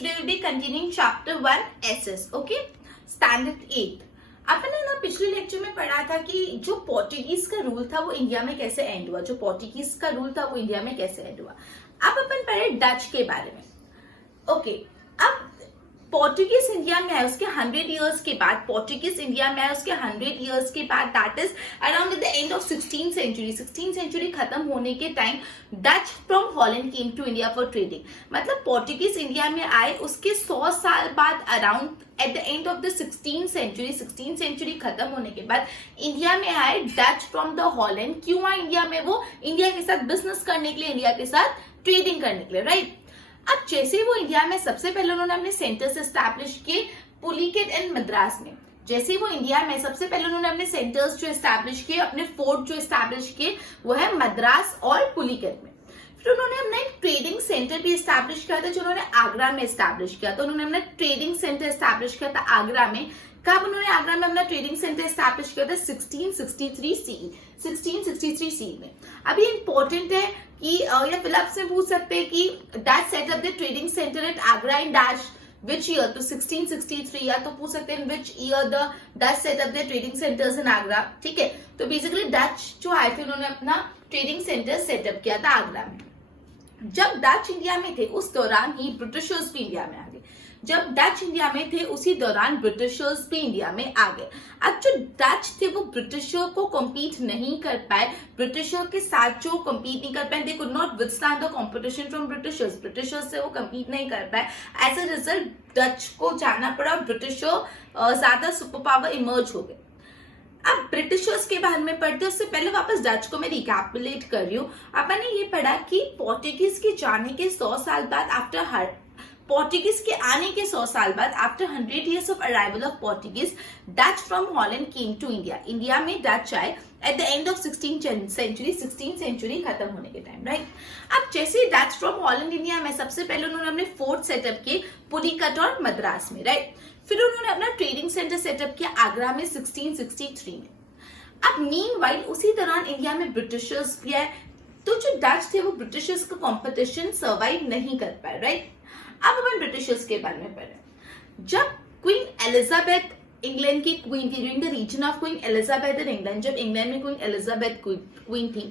today we'll be continuing chapter 1 SS. Okay, standard 8. अपन ने ना पिछले लेक्चर में पढ़ा था कि जो पोर्टुगीज का रूल था वो इंडिया में कैसे एंड हुआ, जो पोर्टुगीज का रूल था वो इंडिया में कैसे एंड हुआ। अब अपन पढ़े डच के बारे में। ओके, अब पोर्टुगीज इंडिया में आए उसके 100 इयर्स के बाद, पोर्टुगीज इंडिया में आए उसके 100 इयर्स के बाद, that is around the end of 16th century. 16th century खत्म होने के time Dutch from Holland came to India for trading. मतलब पोर्टुगीज इंडिया में आए उसके 100 साल बाद, around at the end of the 16th century, 16th century खत्म होने के बाद इंडिया में आए डच फ्रॉम द हॉलैंड। क्यों आए इंडिया में? वो इंडिया के साथ बिजनेस करने के लिए, इंडिया के साथ ट्रेडिंग करने के लिए, राइट। अब जैसे वो इंडिया में सबसे पहले उन्होंने अपने सेंटर्स एस्टैब्लिश किए पुलिकेट एंड मद्रास में। जैसे वो इंडिया में सबसे पहले उन्होंने अपने सेंटर्स जो एस्टैब्लिश किए, अपने फोर्ट जो एस्टैब्लिश किए, वो है मद्रास और पुलिकेट में। फिर उन्होंने अपना एक ट्रेडिंग सेंटर भी एस्टैब्लिश किया था जो उन्होंने आगरा में एस्टैब्लिश किया था। उन्होंने अपना ट्रेडिंग सेंटर एस्टैब्लिश किया था आगरा में। कब उन्होंने आगरा में अपना ट्रेडिंग सेंटर एस्टैब्लिश किया था? 1663 सीई, 1663 सीई में। अब ये इंपॉर्टेंट है कि या फिलअप से पूछ सकते हैं कि Dutch set up the trading centre at Agra in dash which year, तो 1663, या तो पूछ सकते हैं which year the Dutch set up the trading centres इन आगरा। ठीक है, तो बेसिकली डच जो आए थे उन्होंने अपना ट्रेडिंग सेंटर सेटअप किया था आगरा में। जब डच इंडिया में थे उस दौरान ही ब्रिटिशर्स भी इंडिया में आ गए। जब डच इंडिया में थे उसी दौरान ब्रिटिशर्स भी इंडिया में आ गए। अब जो डच थे वो ब्रिटिशर को कम्पीट नहीं कर पाए, ब्रिटिशर के साथ जो कम्पीट नहीं कर पाए, they could not withstand the competition from Britishers, Britishers से वो कम्पीट नहीं कर पाए। एज अ रिजल्ट डच को जाना पड़ा, ब्रिटिशर ज्यादा सुपर पावर इमर्ज हो गए। अब ब्रिटिशर्स के बारे में पढ़ते उससे पहले वापस डच को मैं रिकैपिटुलेट कर रही हूँ। अपन ने ये पढ़ा कि पोर्टुगीज के जाने के 100 साल बाद, पोर्टुगीज के आने के 100 साल बाद, after 100 years of arrival of Portuguese, Dutch from Holland came to India. India में डच आए at the end of 16th century, 16th century खत्म होने के टाइम, राइट। अब जैसे डच फ्रॉम हॉलैंड इंडिया में, सबसे पहले उन्होंने अपने फोर्ट सेटअप किए पुलिकट और मद्रास में, राइट। फिर उन्होंने अपना ट्रेडिंग सेंटर सेटअप किया आगरा में 1663 में। अब मीनवाइल उसी दौरान इंडिया में ब्रिटिशर्स भी आए, तो जो डच थे वो ब्रिटिशर्स का कंपटीशन सर्वाइव नहीं कर पाए, राइट। अब अपन ब्रिटिशर्स के बारे में पढ़े। जब क्वीन एलिजाबेथ इंग्लैंड की क्वीन थी, during the region of queen Elizabeth in England, जब इंग्लैंड में क्वीन एलिजाबेथ क्वीन थी,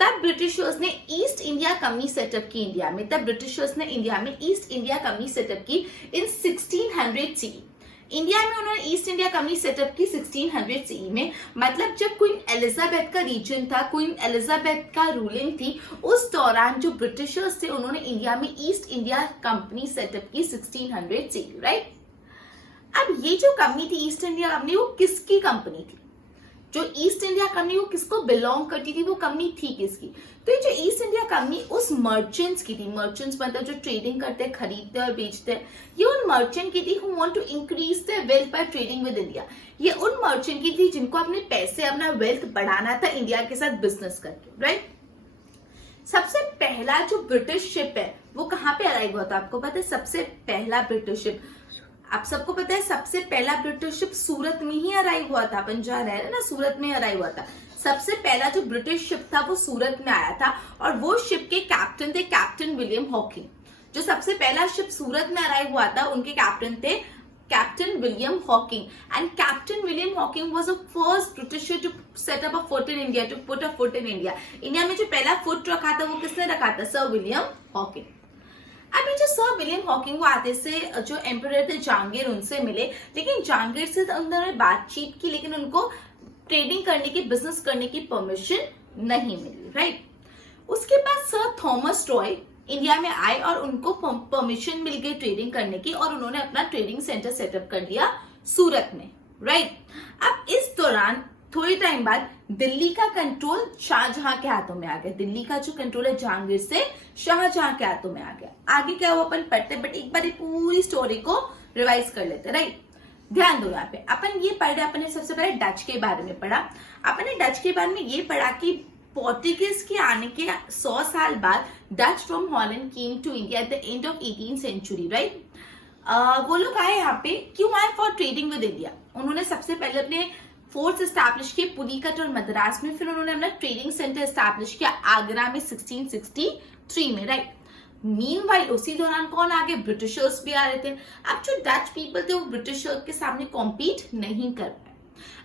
तब ब्रिटिशर्स ने ईस्ट इंडिया कंपनी सेटअप की इंडिया में। तब ब्रिटिशर्स ने इंडिया में ईस्ट इंडिया कंपनी सेटअप की इन 1600 सीई। इंडिया में उन्होंने ईस्ट इंडिया कंपनी सेटअप की 1600 सीई में। मतलब जब क्वीन एलिजाबेथ का रीजन था, क्वीन एलिजाबेथ का रूलिंग थी, उस दौरान जो ब्रिटिशर्स थे उन्होंने इंडिया में ईस्ट इंडिया कंपनी सेटअप की 1600 सीई, राइट। अब ये जो कंपनी थी ईस्ट इंडिया कंपनी, वो किसकी कंपनी थी? जो ईस्ट इंडिया कंपनी वो किसको बिलोंग करती थी? वो कंपनी थी किसकी? तो ये जो ईस्ट इंडिया कंपनी उस मर्चेंट्स की थी। मर्चेंट्स मतलब जो ट्रेडिंग करते, खरीदते और बेचते, ये उन मर्चेंट की थी who want to increase their wealth by trading with India. ये उन मर्चेंट की थी जिनको अपने पैसे, अपना वेल्थ बढ़ाना था इंडिया के साथ बिजनेस करके, राइट। सबसे पहला जो ब्रिटिश शिप है वो कहाँ पे अराइव हुआ था? आपको पता है सबसे पहला ब्रिटिश शिप, आप सबको पता है सबसे पहला ब्रिटिश शिप सूरत में ही अराइव हुआ था। अपन जहाँ रह रहे ना, सूरत में अराइव हुआ था। सबसे पहला जो ब्रिटिश शिप था वो सूरत में आया था और वो शिप के कैप्टन थे कैप्टन विलियम हॉकिंग। जो सबसे पहला शिप सूरत में अराइव हुआ था उनके कैप्टन थे captain William Hawking. And captain William Hawking was the first Britisher to set up a foot in India, to put a foot in India. India में जो पहला फुट रखा था वो किसने रखा था? Sir William Hawking. अभी जो सर विलियम हॉकिंग वो आते से जो एम्परर थे जहांगीर, उनसे मिले, लेकिन जहांगीर से उन्होंने बातचीत की, लेकिन उनको ट्रेडिंग करने की, बिजनेस करने की परमिशन नहीं मिली, राइट। उसके बाद सर थॉमस रॉय इंडिया में आए और उनको परमिशन मिल गई ट्रेडिंग करने की और उन्होंने अपना ट्रेडिंग सेंटर सेटअप कर लिया सूरत में, राइट। अब इस दौरान थोड़ी टाइम बाद दिल्ली का कंट्रोल शाहजहां के हाथों में आ गया। दिल्ली का जो कंट्रोल है जहांगीर से शाहजहां के हाथों में आ गया। आगे क्या हुआ अपन पढ़ते, बट एक बार पूरी स्टोरी को रिवाइज कर लेते, राइट। ध्यान दो यहाँ पे, अपन ये पढ़े, अपन ने सबसे पहले डच के बारे में पढ़ा। अपन ने डच के बारे में ये पढ़ा कि पोर्टुगीज के आने के 100 साल बाद Dutch from Holland came to India at the end of 18th century, right. वो लोग आए यहाँ पे क्यों आए? For trading with India. उन्होंने सबसे पहले अपने फोर्स एस्टैब्लिश किए पुलिकट और मद्रास में। फिर उन्होंने अपना ट्रेडिंग सेंटर एस्टैब्लिश किया आगरा में 1663 में, राइट। मीनवाइल उसी दौरान कौन आ गए, ब्रिटिशर्स भी आ रहे थे। अब जो डच पीपल थे वो ब्रिटिशर्स के सामने कॉम्पीट नहीं कर पाए।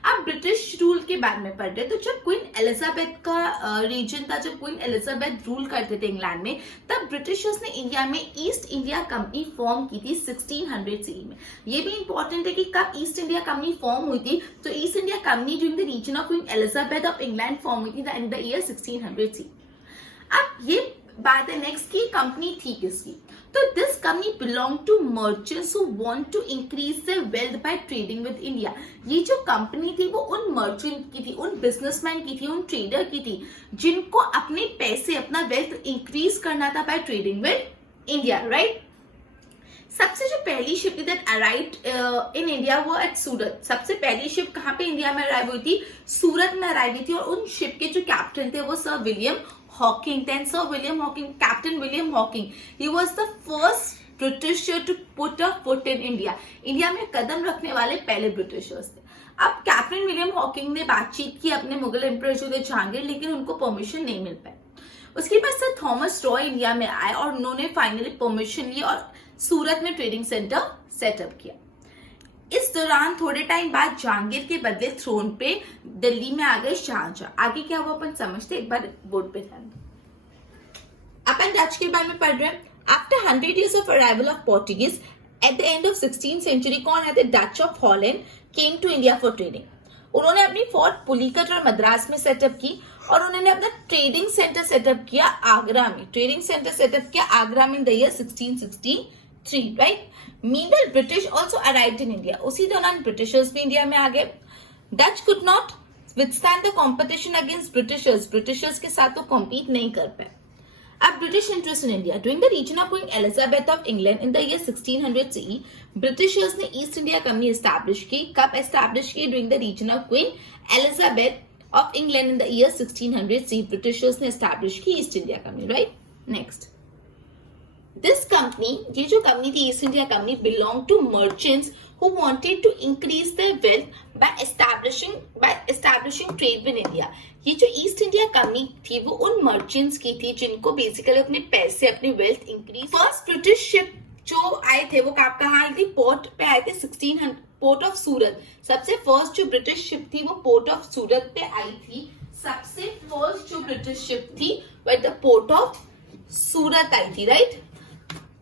अब ब्रिटिश रूल के बारे में पढ़ रहे, तो जब क्वीन एलिजाबेथ का रीजन था, जब क्वीन एलिजाबेथ रूल करते थे इंग्लैंड में, तब ब्रिटिशर्स ने इंडिया में ईस्ट इंडिया कंपनी फॉर्म की थी 1600 सीई में। ये भी इंपॉर्टेंट है कि कब ईस्ट इंडिया कंपनी फॉर्म हुई थी, तो East India company during the region of queen Elizabeth of England form हुई थी इन द ईयर 1600 सी। अब ये बात है नेक्स्ट की कंपनी थी किसकी, तो this company belong to merchants who want to increase their wealth by trading with India. ये जो कंपनी थी वो उन मर्चेंट की थी, उन बिजनेसमैन की थी, उन ट्रेडर की थी जिनको अपने पैसे, अपना वेल्थ इंक्रीज करना था by trading with India, right. सबसे जो पहली शिप थी दैट अराइव्ड इन इंडिया वो एट सूरत। सबसे पहली शिप कहाँ पे इंडिया में अराइव हुई थी, सूरत में अराइव हुई थी, और उन शिप के जो कैप्टन थे वो sir William Hawking. Then Sir William Hawking, Captain William Hawking, he was the first Britisher to put a foot in India. India में कदम रखने वाले पहले ब्रिटिशर्स थे। अब कैप्टन विलियम हॉकिंग ने बातचीत की अपने मुगल एम्परर जो थे जहांगीर, लेकिन उनको परमिशन नहीं मिल पाई। उसके बाद सर थॉमस रॉय इंडिया में आए और उन्होंने फाइनली परमिशन ली और सूरत में ट्रेडिंग सेंटर सेटअप किया। इस दौरान थोड़े टाइम बाद जहांगीर के बदले थ्रोन पे दिल्ली में आ गए शाहजहां। आगे क्या हुआ अपन समझते, एक बार बोर्ड पे ध्यान। अपन डच के बारे में पढ़ रहे हैं। After 100 years of arrival of Portuguese at the end of 16th century, कौन आए थे, Dutch of Holland came to India for trading। उन्होंने अपनी फोर्ट पुलिकट और मद्रास में सेटअप की और उन्होंने अपना ट्रेडिंग सेंटर सेटअप किया आगरा में। ट्रेडिंग सेंटर सेटअप किया आगरा में in the year 1663, right. Meanwhile British also arrived in India. उसी दौरान ब्रिटिशर्स भी इंडिया में आ गए। Dutch could not withstand the competition against Britishers. Britishers के साथ तो कॉम्पीट नहीं कर पाए। अब British interest in India during the region of queen Elizabeth of England in the year 1600 CE, Britishers ने ईस्ट इंडिया कंपनी एस्टैब्लिश की। कब एस्टैब्लिश की, during the region of queen Elizabeth of England in the year 1600 C, Britishers ने establish की East India company, right. Next, this company, ये जो company थी East India company, belong to merchants who wanted to increase their wealth by establishing trade with India। ये जो east India company थी वो उन मर्चेंट्स की थी जिनको बेसिकली अपने पैसे, अपनी wealth increase. First British ship जो आए थे वो कहाँ आई थी, पोर्ट पे आए थे 1600, पोर्ट ऑफ सूरत। सबसे फर्स्ट जो ब्रिटिश शिप थी वो पोर्ट ऑफ सूरत पे आई थी। सबसे फर्स्ट जो ब्रिटिश शिप थी वो एट द पोर्ट ऑफ सूरत आई थी, राइट।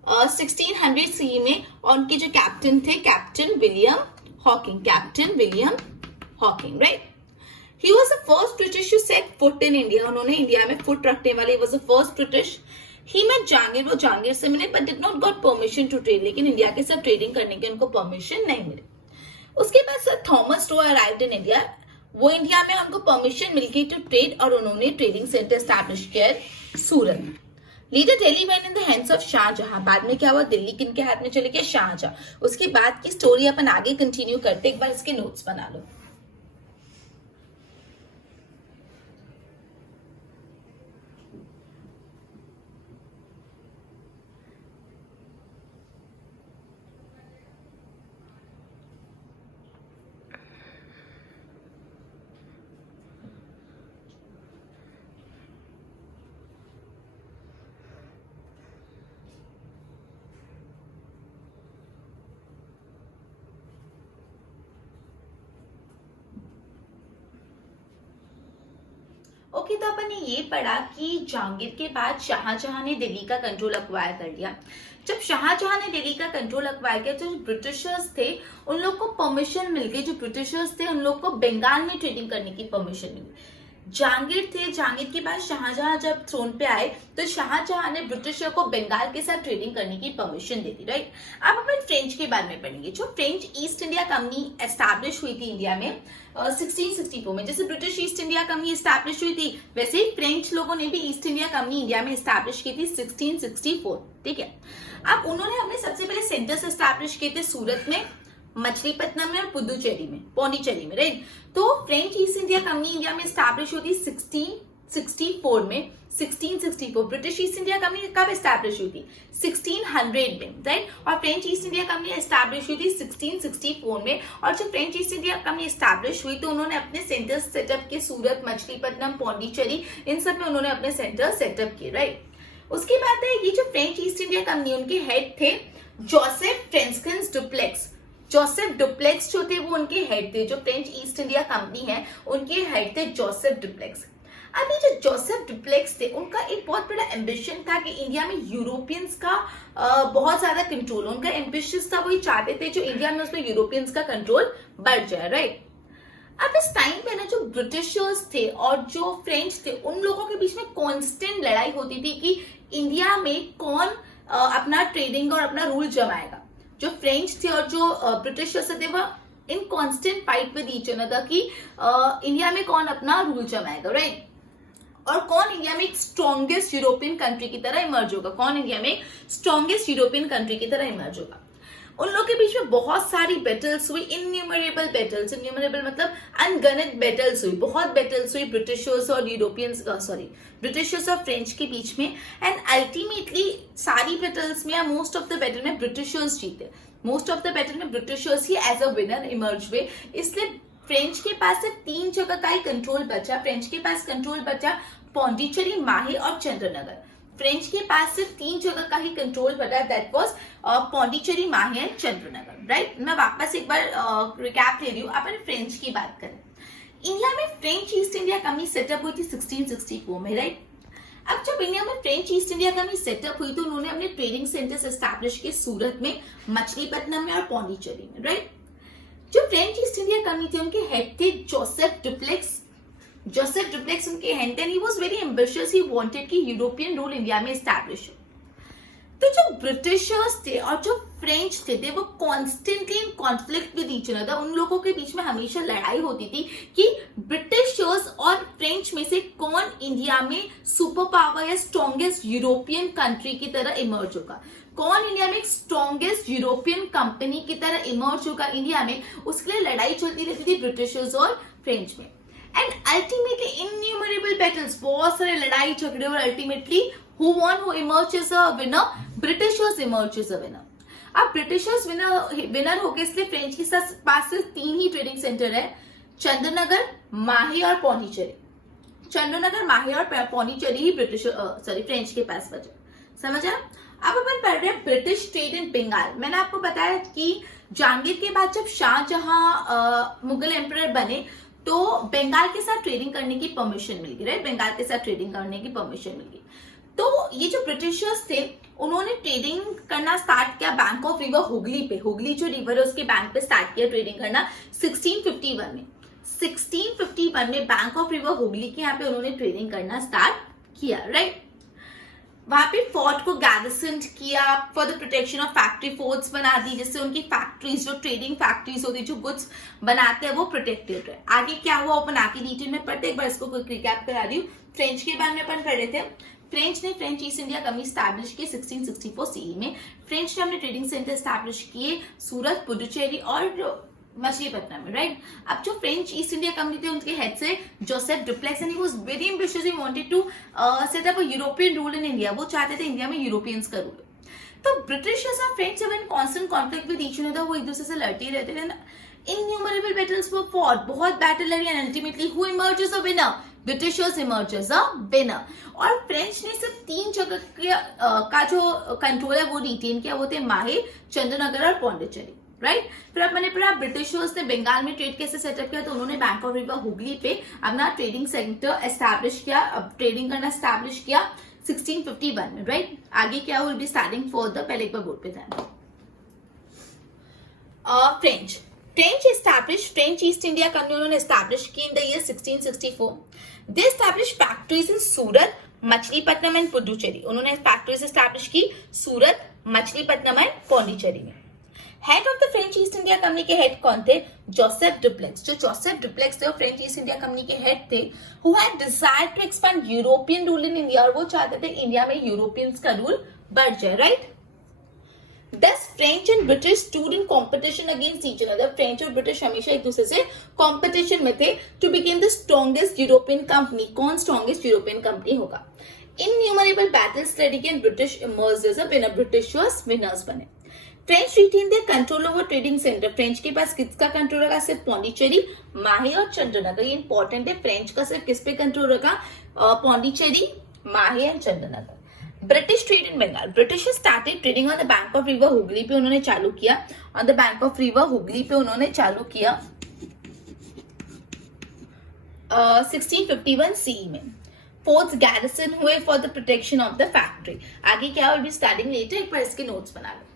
1600 सी में, और उनके जो कैप्टन थे captain William Hawking, captain William Hawking, right. He was the first British to set foot in India. उन्होंने इंडिया में फुट रखने वाले was the first British. He met Jahangir, वो जहांगीर से मिले but did not got permission to trade. लेकिन India के साथ ट्रेडिंग करने की उनको परमिशन नहीं मिली। उसके बाद sir Thomas Roy arrived in India. वो इंडिया में उनको परमिशन मिल गई टू ट्रेड और उन्होंने ट्रेडिंग सेंटर एस्टैब्लिश किया सूरत में। Later Delhi went in the hands of Shahjahan. बाद में क्या हुआ, दिल्ली किनके हाथ में चले गए, शाहजहां। उसके बाद की स्टोरी अपन आगे कंटिन्यू करते, एक बार इसके नोट्स बना लो। ओके, तो अपन ने ये पढ़ा कि जहांगीर के बाद शाहजहां ने दिल्ली का कंट्रोल अक्वायर कर लिया। जब शाहजहां ने दिल्ली का कंट्रोल अक्वायर किया तो जो ब्रिटिशर्स थे उन लोग को परमिशन मिल गई। जो ब्रिटिशर्स थे उन लोग को बंगाल में ट्रेडिंग करने की परमिशन मिली। जहांगीर थे, जहांगीर के बाद शाहजहां जब थ्रोन पे आए तो शाहजहां ने ब्रिटिशर को बंगाल के साथ ट्रेडिंग करने की परमिशन दे दी, राइट। अब अपन फ्रेंच के बारे में पढ़ेंगे। जो French East India company establish हुई थी इंडिया में 1664 में, जैसे British East India company establish हुई थी वैसे ही फ्रेंच लोगों ने भी ईस्ट इंडिया कंपनी इंडिया में एस्टैब्लिश की थी 1664, ठीक है। अब उन्होंने अपने सबसे पहले सेंटर्स एस्टैब्लिश किए थे सूरत में, मछलीपट्टनम में और पुदुचेरी में, पौंडीचेरी में, राइट। तो French East India company India में एस्टैब्लिश होती 1664 में। 1664 ब्रिटिश ईस्ट इंडिया कंपनी कब एस्टैब्लिश हुई थी, 1600 में, राइट। और French East India company establish हुई थी 1664 में। और जब French East India company establish हुई तो उन्होंने अपने सेंटर सेटअप किए सूरत, मछलीपट्टनम, पौंडीचेरी, इन सब में उन्होंने अपने सेंटर सेटअप किए, राइट। उसके बाद है ये जो फ्रेंच ईस्ट इंडिया कंपनी, उनके हेड थे जोसेफ फ्रेंस्किन्स डुप्लेक्स। जोसेफ डुप्लेक्स जो थे वो उनके हेड थे। जो फ्रेंच ईस्ट इंडिया कंपनी है उनके हेड थे जोसेफ डुप्लेक्स। अभी जो जोसेफ डुप्लेक्स थे उनका एक बहुत बड़ा एम्बिशन था कि इंडिया में यूरोपियंस का बहुत ज्यादा कंट्रोल, उनका एम्बिशन था, वही चाहते थे जो इंडिया में उसमें यूरोपियंस का कंट्रोल बढ़ जाए, राइट। अब इस टाइम पे ना जो ब्रिटिशर्स थे और जो फ्रेंच थे उन लोगों के बीच में कांस्टेंट लड़ाई होती थी कि इंडिया में कौन अपना ट्रेडिंग और अपना रूल जमाएगा। जो फ्रेंच थे और जो ब्रिटिशर्स थे वो in constant fight with each other कि इंडिया में कौन अपना रूल जमाएगा, राइट। और कौन इंडिया में एक स्ट्रॉन्गेस्ट यूरोपियन कंट्री की तरह इमर्ज होगा, कौन इंडिया में स्ट्रॉन्गेस्ट यूरोपियन कंट्री की तरह इमर्ज होगा। उन लोगों के बीच में बहुत सारी बैटल्स हुई, इनन्यूमरेबल बैटल्स, इनन्यूमरेबल मतलब अनगणित बैटल्स हुई, बहुत बैटल्स हुई ब्रिटिशर्स और यूरोपियंस, ब्रिटिशर्स और फ्रेंच के बीच में। एंड अल्टीमेटली सारी बैटल्स में या मोस्ट ऑफ द बैटल में ब्रिटिशर्स जीते। मोस्ट ऑफ द बैटल में ब्रिटिशर्स ही एज अ विनर इमर्ज हुए। इसलिए फ्रेंच के पास सिर्फ 3 जगह का ही कंट्रोल बचा। फ्रेंच के पास कंट्रोल बचा पौंडीचेरी, माहे और चंद्रनगर। फ्रेंच के पास सिर्फ 3 जगह का ही कंट्रोल बचा, दैट वाज पौंडीचेरी, माहे एंड चंद्रनगर, राइट। मैं वापस एक बार रिकैप ले रही हूँ। अपन फ्रेंच की बात करें, इंडिया में French East India company setup हुई थी 1664 में, राइट। अब जब इंडिया में French East India company setup हुई तो उन्होंने अपने ट्रेडिंग सेंटर्स एस्टैब्लिश किए सूरत में, मछलीपट्टनम में और पौंडीचेरी में, राइट। जो फ्रेंच ईस्ट इंडिया कंपनी थी उनके हेड थे जोसेफ डुप्लेक्स। जोसेफ डुप्लेक्स उनके head and he was very ambitious, he wanted कि यूरोपियन रूल इंडिया में एस्टैब्लिश हो। तो जो ब्रिटिशर्स थे और जो फ्रेंच थे वो constantly in conflict with each other. उन लोगों के बीच में हमेशा लड़ाई होती थी कि ब्रिटिशर्स और फ्रेंच में से कौन इंडिया में सुपर पावर या स्ट्रॉन्गेस्ट यूरोपियन कंट्री की तरह इमर्ज होगा, कौन इंडिया में एक स्ट्रॉन्गेस्ट यूरोपियन कंपनी की तरह इमर्ज होगा इंडिया में। उसके लिए लड़ाई चलती रहती थी ब्रिटिशर्स और फ्रेंच में। एंड अल्टीमेटली इनन्यूमरेबल बैटल्स, बहुत सारे लड़ाई झगड़े, और ultimately who won, who emerged as a winner? Britishers emerged as a winner. अब ब्रिटिशर्स विनर हो गए, इसलिए फ्रेंच के पास सिर्फ 3 ही ट्रेडिंग सेंटर है, चंद्रनगर, माहे और पौंडीचेरी। चंद्रनगर, माहे और पौंडीचेरी ही फ्रेंच के पास बचे। समझा? अब अपन पढ़ रहे हैं ब्रिटिश ट्रेड इन बंगाल। मैंने आपको बताया कि जहांगीर के बाद जब शाहजहां मुगल एम्परर बने तो बंगाल के साथ ट्रेडिंग करने की परमिशन मिल गई, राइट। बंगाल के साथ ट्रेडिंग करने की परमिशन मिल गई। तो ये जो ब्रिटिशर्स थे उन्होंने ट्रेडिंग करना स्टार्ट किया बैंक ऑफ रिवर हुगली पे। हुगली जो रिवर है उसके बैंक पे स्टार्ट किया ट्रेडिंग करना 1651 में। 1651 में बैंक ऑफ रिवर हुगली के यहाँ पे उन्होंने ट्रेडिंग करना स्टार्ट किया, राइट। वहां पे फोर्ट को गैरिसन किया, for the protection of factory forts बना दी, जिससे उनकी फैक्ट्रीज, जो ट्रेडिंग फैक्ट्रीज होती है, जो गुड्स बनाते हैं, वो प्रोटेक्टेड रहे। आगे क्या हुआ अपन आगे डिटेल में पढ़ते, एक बार इसको क्विक रिकैप करा रही हूँ। फ्रेंच के बारे में अपन पढ़ रहे थे। फ्रेंच ने French East India company establish की 1664 सीई में। फ्रेंच ने अपने ट्रेडिंग सेंटर स्टैब्लिश किए सूरत, पुडुचेरी और मछलीपट्टनम में, राइट। अब जो फ्रेंच ईस्ट इंडिया कंपनी थे उनके हेड से Joseph Dupleix, and he was very ambitious, he wanted to set up a European rule in India. वो चाहते थे इंडिया में यूरोपियंस का रूल। तो ब्रिटिशर्स और French in constant conflict with each other, वो एक दूसरे से लड़ते रहते थे। इनन्यूमरेबल बैटल्स वर फॉट, बहुत बैटल लड़ी, and ultimately who emerges a winner? Britishers emerges a winner. और फ्रेंच ने सिर्फ 3 जगह का जो कंट्रोल है वो रिटेन किया, वो थे माहे, चंद्रनगर और पौंडीचेरी, राइट। फिर अब मैंने पढ़ा ब्रिटिशर्स ने बंगाल में ट्रेड कैसे सेटअप किया, तो उन्होंने बैंक ऑफ रिवर हुगली पे अपना ट्रेडिंग सेंटर एस्टैब्लिश किया, ट्रेडिंग करना एस्टैब्लिश किया 1651 में, राइट। आगे क्या विल बी स्टार्टिंग फर्दर, पहले एक बार बोर्ड पे ध्यान। French established French East India Company उन्होंने एस्टैब्लिश की in the year 1664। They establish factories in Surat, Machilipatnam and Puducherry. उन्होंने फैक्ट्रीज एस्टैब्लिश की सूरत, मछलीपट्टनम एंड पौंडीचेरी में। Head of the French East India company के हेड कौन थे? Joseph Dupleix. जो जोसेफ डुप्लेक्स थे वो फ्रेंच ईस्ट इंडिया कंपनी के हेड थे, who had desired to expand European rule in India. और वो चाहते थे इंडिया में यूरोपियंस का रूल बढ़ जाए, right. Thus French and British stood in competition against each other. French और British हमेशा एक दूसरे से competition में थे to become the strongest European company. कौन strongest European company होगा? Innumerable battles led and British emerged as a winner. Britishers winners बने। French retained their control over trading center. French के पास किसका कंट्रोल रखा? सिर्फ पौंडीचेरी, माहे और चंद्रनगर। ये इंपॉर्टेंट है। फ्रेंच का सिर्फ किस पे कंट्रोल रखा? पौंडीचेरी, माहे और Chandannagar. British trade in Bengal, British started trading on the bank of river Hooghly पे उन्होंने चालू किया, on the bank of river Hooghly पे उन्होंने चालू किया 1651 सीई में। फोर्ट्स गैरिसन हुए for the protection of the factory. आगे क्या विल बी स्टार्टिंग लेटर, एक बार इसके नोट्स बना लो।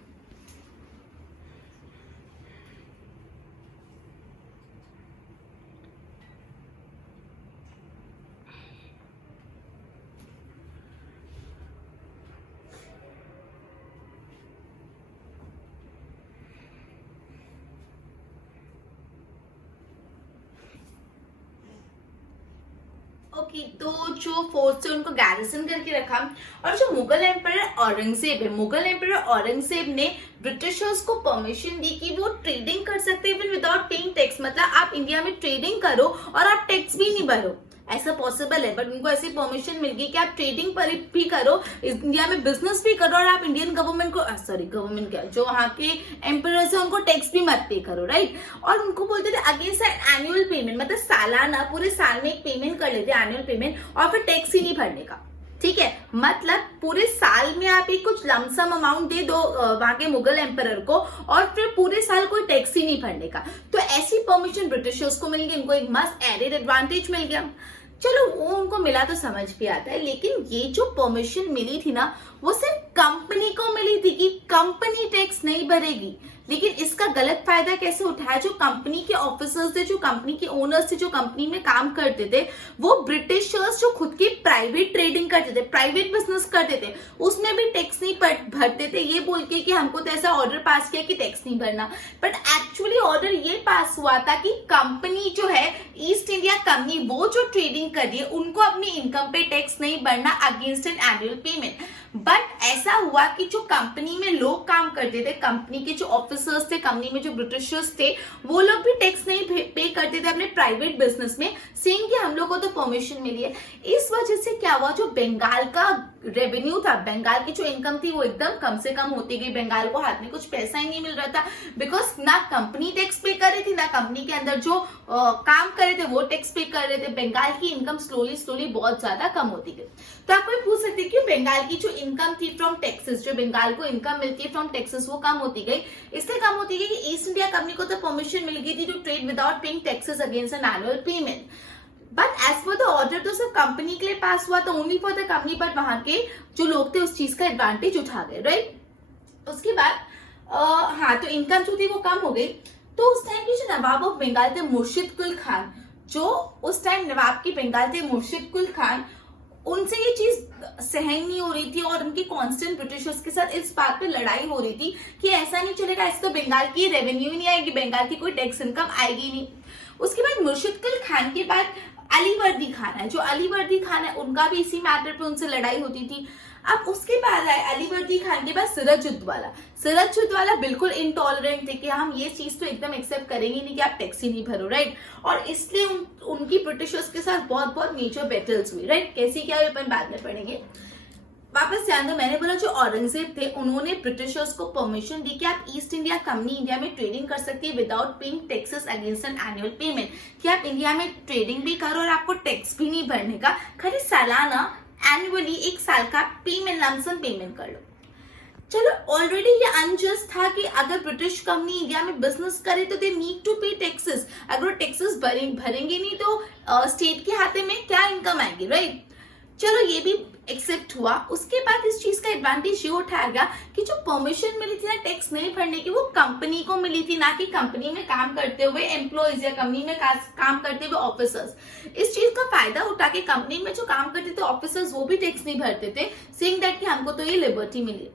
ओके, तो जो फोर्स से उनको गैरिसन करके रखा, और जो मुगल एम्पायर औरंगजेब है, मुगल एम्पायर औरंगजेब ने ब्रिटिशर्स को परमिशन दी कि वो ट्रेडिंग कर सकते हैं इवन विदाउट पेइंग टैक्स। मतलब आप इंडिया में ट्रेडिंग करो और आप टैक्स भी नहीं भरो, ऐसा पॉसिबल है। बट उनको ऐसी परमिशन मिल गई कि आप ट्रेडिंग पर भी करो, इंडिया में बिजनेस भी करो, और आप इंडियन गवर्नमेंट को, सॉरी गवर्नमेंट क्या, जो वहां के एम्पायर्स है उनको टैक्स भी मत पे करो, राइट। और उनको बोलते थे अगेंस्ट एनुअल पेमेंट, मतलब सालाना, पूरे साल में एक पेमेंट कर लेते एनुअल पेमेंट, और फिर टैक्स ही नहीं भरने का, ठीक है। मतलब पूरे साल में आप एक कुछ लमसम अमाउंट दे दो वहां के मुगल एम्पायर को, और फिर पूरे साल कोई टैक्स ही नहीं भरने का। तो ऐसी परमिशन ब्रिटिशर्स को मिल गई, इनको एक मस्त एडेड एडवांटेज मिल गया। चलो वो उनको मिला तो समझ भी आता है, लेकिन ये जो परमिशन मिली थी ना, वो सिर्फ कंपनी को मिली थी कि कंपनी टैक्स नहीं भरेगी। लेकिन इसका गलत फायदा कैसे उठाया, जो कंपनी के ऑफिसर्स थे, जो कंपनी के ओनर्स थे, जो कंपनी में काम करते थे, वो ब्रिटिशर्स जो खुद की प्राइवेट ट्रेडिंग करते थे, प्राइवेट बिजनेस करते थे, उसमें भी टैक्स नहीं भरते थे, ये बोल के कि हमको तो ऐसा ऑर्डर पास किया कि टैक्स नहीं भरना। बट एक्चुअली ऑर्डर ये पास हुआ था कि कंपनी जो है ईस्ट इंडिया कंपनी, वो जो ट्रेडिंग कर रही है, उनको अपनी इनकम पे टैक्स नहीं भरना against an annual payment. But ऐसा हुआ कि जो कंपनी में लोग काम करते थे, कंपनी के जो ऑफिसर्स थे, कंपनी में जो ब्रिटिशर्स थे, वो लोग भी टैक्स नहीं पे करते थे अपने प्राइवेट बिजनेस में, सेइंग कि हम लोग को तो परमिशन मिली है। इस वजह से क्या हुआ, जो बंगाल का रेवेन्यू था, बंगाल की जो इनकम थी, वो एकदम कम से कम होती गई। बंगाल को हाथ में कुछ पैसा ही नहीं मिल रहा था, बिकॉज ना कंपनी टैक्स पे कर रही थी, ना कंपनी के अंदर जो काम कर रहे थे वो टैक्स पे कर रहे थे। बंगाल की इनकम स्लोली स्लोली बहुत ज्यादा कम होती गई। तो आप कोई पूछ सकते कि बंगाल की जो इनकम थी फ्रॉम टैक्सेस, जो बंगाल को इनकम मिलती है फ्रॉम टैक्सेस, वो कम होती गई। इसलिए कम होती गई कि ईस्ट इंडिया कंपनी को तो परमिशन मिल गई थी to trade without paying taxes against an annual payment. But as per the order तो सिर्फ कंपनी के लिए पास हुआ, तो only for the company, but वहां के जो लोग थे उस चीज का एडवांटेज उठा गए, राइट। उसके बाद हाँ, तो इनकम जो थी वो कम हो गई। तो उस टाइम के जो नवाब ऑफ बंगाल थे मुर्शिद कुल खान, जो उस टाइम नवाब की बंगाल थे मुर्शिद कुल खान, उनसे ये चीज सहन नहीं हो रही थी, और उनकी कांस्टेंट ब्रिटिशर्स के साथ इस बात पे लड़ाई हो रही थी कि ऐसा नहीं चलेगा, ऐसे तो बंगाल की रेवेन्यू ही नहीं आएगी, बंगाल की कोई टैक्स इनकम आएगी नहीं। उसके बाद मुर्शिद कुल खान के बाद अलीवर्दी खान है, जो अलीवर्दी खान है, उनका भी इसी मैटर पे उनसे लड़ाई होती थी। अब उसके बाद आए अलीवर्दी खान के बाद सिराजुद्दौला। सिराजुद्दौला बिल्कुल इंटॉलरेंट थे कि हम ये चीज तो एकदम एक्सेप्ट करेंगे नहीं कि आप टैक्स ही नहीं भरो, राइट। और इसलिए उनकी ब्रिटिशर्स के साथ बहुत बहुत मेजर बैटल्स हुई, राइट। कैसी क्या हुई अपन बाद में पढ़ेंगे। वापस ध्यान दो, मैंने बोला जो औरंगजेब थे, उन्होंने ब्रिटिशर्स को परमिशन दी कि आप ईस्ट इंडिया कंपनी इंडिया में ट्रेडिंग कर सकती है without paying taxes against an annual payment, कि आप इंडिया में ट्रेडिंग भी करो और आपको टैक्स भी नहीं भरने का, खाली सालाना एनुअली एक साल का पेमेंट, लमसम पेमेंट कर लो। चलो, ऑलरेडी ये अनजस्ट था कि अगर ब्रिटिश कंपनी इंडिया में बिजनेस करे तो दे नीड टू पे टैक्सेस। अगर वो टैक्सेस भरेंगे नहीं तो स्टेट के हाथे में क्या इनकम आएगी, राइट। चलो, ये भी एक्सेप्ट हुआ। उसके बाद इस चीज का एडवांटेज ये उठाया गया कि जो परमिशन मिली थी ना टैक्स नहीं भरने की, वो कंपनी को मिली थी, ना कि कंपनी में काम करते हुए एम्प्लॉयज या कंपनी में काम करते हुए ऑफिसर्स। इस चीज का फायदा उठा के कंपनी में जो काम करते थे ऑफिसर्स, वो भी टैक्स नहीं भरते थे, सेइंग दैट कि हमको तो ये लिबर्टी मिली।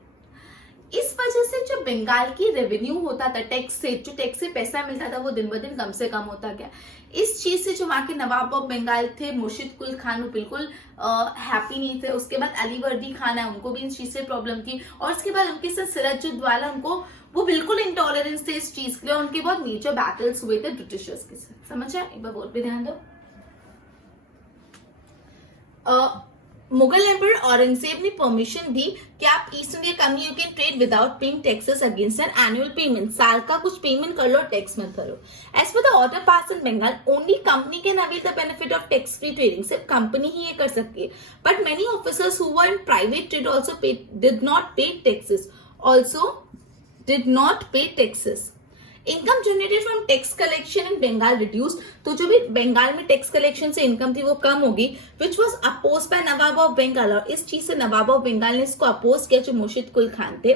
इस वजह से जो बंगाल की रेवेन्यू होता था टैक्स से, जो टैक्स से पैसा मिलता था, वो दिन ब दिन कम से कम होता गया। इस चीज से जो वहां के नवाब ऑफ बंगाल थे मुर्शिद कुल खान, वो बिल्कुल हैप्पी नहीं थे। उसके बाद अलीवर्दी खान है, उनको भी इस चीज से प्रॉब्लम थी। और उसके बाद उनके साथ सिराजुद्दौला, उनको वो बिल्कुल इंटॉलरेंस थे इस चीज के लिए, उनके बहुत मेजर बैटल्स हुए थे ब्रिटिशर्स के साथ। समझ आए? एक बार बोल पे ध्यान दो। मुगल एम्पर औरंगजेब ने परमिशन दी कि आप east India company you can trade without paying taxes against an annual payment, साल का कुछ पेमेंट कर लो, टैक्स मत भरो। As per the order pass in Bengal only company can avail the benefit of tax free trading, सिर्फ company ही ये कर सकती है। But many officers who were in private trade also did not pay taxes. Income generated from tax collection in Bengal reduce, तो जो भी बंगाल में टैक्स कलेक्शन से इनकम थी वो कम होगी, which was oppose by nawab of Bengal, और इस चीज से नवाब ऑफ बंगाल ने इसको अपोज किया जो मुर्शिद कुल खान थे।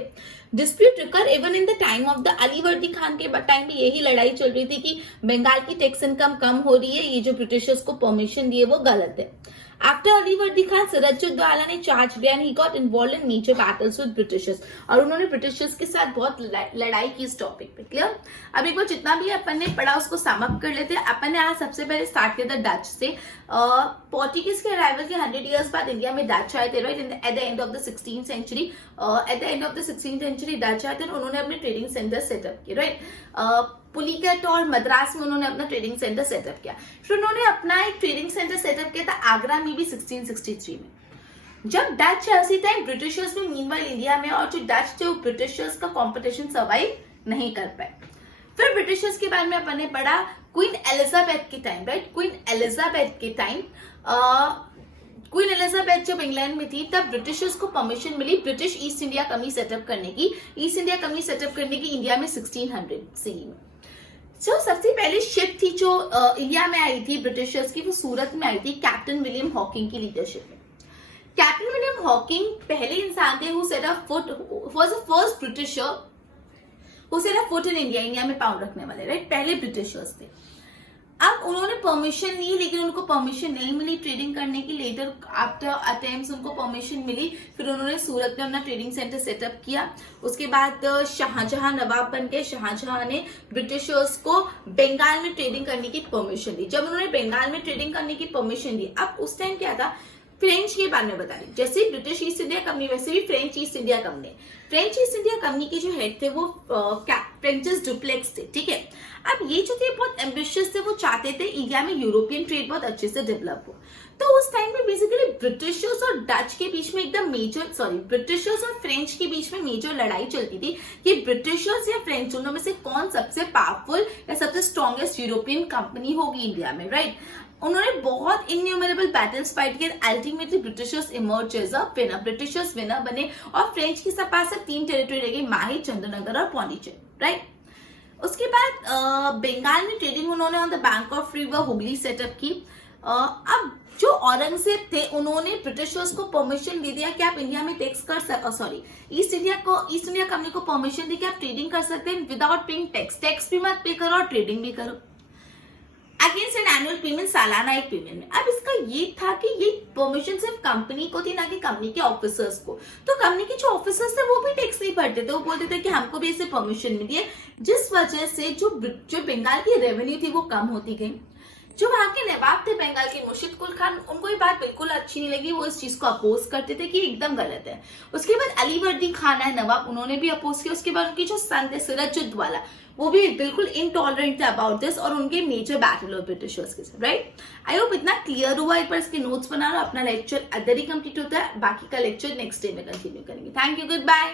Dispute recur even in the time of the Alivardi Khan के टाइम में यही लड़ाई चल रही थी कि बंगाल की टैक्स इनकम कम हो रही है, ये जो ब्रिटिशर्स को परमिशन दिए वो गलत है। आफ्टर अलीवर्दी खान, सिराजुद्दौला ने चार्ज लिया and he got involve in major battles with Britishers, और उन्होंने ब्रिटिशर्स के साथ बहुत लड़ाई की इस टॉपिक पे। क्लियर? अब एक बार जितना भी अपन ने पढ़ा उसको सम अप कर लेते हैं। अपन ने आज सबसे पहले स्टार्ट किया था डच से। पोर्टुगीज के अराइवल के 100 ईयर्स बाद इंडिया में डच आए थे, right, at the end of the 16th century. At the end of the 16th century Dutch आए थे, उन्होंने अपने ट्रेडिंग सेंटर सेटअप किए, राइट। पुलिकट और मद्रास में उन्होंने अपना ट्रेडिंग सेंटर सेटअप किया। फिर उन्होंने अपना एक ट्रेडिंग सेंटर सेटअप किया था आगरा में भी 1663 में। जब डच उसी टाइम ब्रिटिशर्स में मीनवाइल इंडिया में, और जो डच थे वो ब्रिटिशर्स का कंपटीशन सर्वाइव नहीं कर पाए। फिर ब्रिटिशर्स के बारे में अपन ने पढ़ा क्वीन एलिजाबेथ के टाइम, राइट। क्वीन एलिजाबेथ के टाइम क्वीन एलिजाबेथ जब इंग्लैंड में थी तब ब्रिटिशर्स को परमिशन मिली British East India company setup करने की। ईस्ट इंडिया कंपनी सेटअप करने की इंडिया में 1600 सीई में। सबसे पहली शिप थी जो इंडिया में आई थी ब्रिटिशर्स की, वो सूरत में आई थी कैप्टन विलियम हॉकिंग की लीडरशिप में। कैप्टन विलियम हॉकिंग पहले इंसान थे who set a foot, was the first britisher who set a foot in India, India में पाँव रखने वाले, राइट, पहले ब्रिटिशर्स थे। अब उन्होंने परमिशन ली लेकिन उनको परमिशन नहीं मिली ट्रेडिंग करने की। लेटर आफ्टर अटेम्प्ट्स उनको परमिशन मिली, फिर उन्होंने सूरत में अपना ट्रेडिंग सेंटर सेटअप किया। उसके बाद शाहजहां नवाब बन गए। शाहजहां ने ब्रिटिशर्स को बंगाल में ट्रेडिंग करने की परमिशन दी। जब उन्होंने बंगाल में ट्रेडिंग करने की परमिशन दी, अब उस टाइम क्या था, फ्रेंच के बारे में बता रही, जैसे ब्रिटिश ईस्ट इंडिया कंपनी वैसे भी French East India company. French East India company के जो हेड थे वो फ्रेंचिस डुप्लेक्स थे, ठीक है। अब ये जो थे बहुत एम्बिशियस थे, वो चाहते थे इंडिया में यूरोपियन ट्रेड बहुत अच्छे से डेवलप हो। तो उस टाइम में बेसिकली ब्रिटिशर्स और डच के बीच में एकदम ब्रिटिशर्स और फ्रेंच के बीच में मेजर लड़ाई चलती थी कि ब्रिटिशर्स या फ्रेंच दोनों में से कौन सबसे पावरफुल या सबसे स्ट्रॉन्गेस्ट यूरोपियन कंपनी होगी इंडिया में, राइट। उन्होंने बहुत इन्यूमरेबल बैटल्स फाइट किए। Ultimately Britishers emerge as a winner, Britishers winner बने और फ्रेंच के पास 3 टेरिटरी रह गई, माही, चंद्रनगर और पौंडीचेरी, राइट। उसके बाद बंगाल में ट्रेडिंग उन्होंने on the bank of river Hooghly setup की। अब जो औरंगजेब थे उन्होंने ब्रिटिशर्स को परमिशन दे दिया कि आप इंडिया में टैक्स कर ईस्ट इंडिया कंपनी को परमिशन दी कि आप ट्रेडिंग कर सकते हैं विदाउट पेइंग टैक्स भी मत पे करो और ट्रेडिंग भी करो अगेंस्ट एन एनुअल पेमेंट, सालाना एक पेमेंट में। अब इसका ये था कि ये परमिशन सिर्फ कंपनी को थी, ना कि कंपनी के ऑफिसर्स को। तो कंपनी के जो ऑफिसर्स थे वो भी टैक्स नहीं भरते थे, वो बोलते थे कि हमको भी इसे परमिशन मिली है, जिस वजह से जो बंगाल की रेवेन्यू थी वो कम होती गई। जो वहां के नवाब थे बंगाल के, मुर्शिद कुल खान, उनको ये बात बिल्कुल अच्छी नहीं लगी, वो इस चीज को अपोज करते थे कि एकदम गलत है। उसके बाद अलीवर्दी खान है नवाब, उन्होंने भी अपोज किया। उसके बाद उनकी जो सन थे सिराजुद्दौला, वो भी बिल्कुल इनटॉलरेंट थे अबाउट दिस, और उनके मेजर बैटल ऑफ ब्रिटिशर्स के साथ, राइट। आई होप इतना क्लियर हुआ। एक बार इसके नोट्स बना लो। अपना लेक्चर अदर ही कंप्लीट होता है, बाकी का लेक्चर नेक्स्ट डे में कंटिन्यू करेंगे। Thank you, good bye.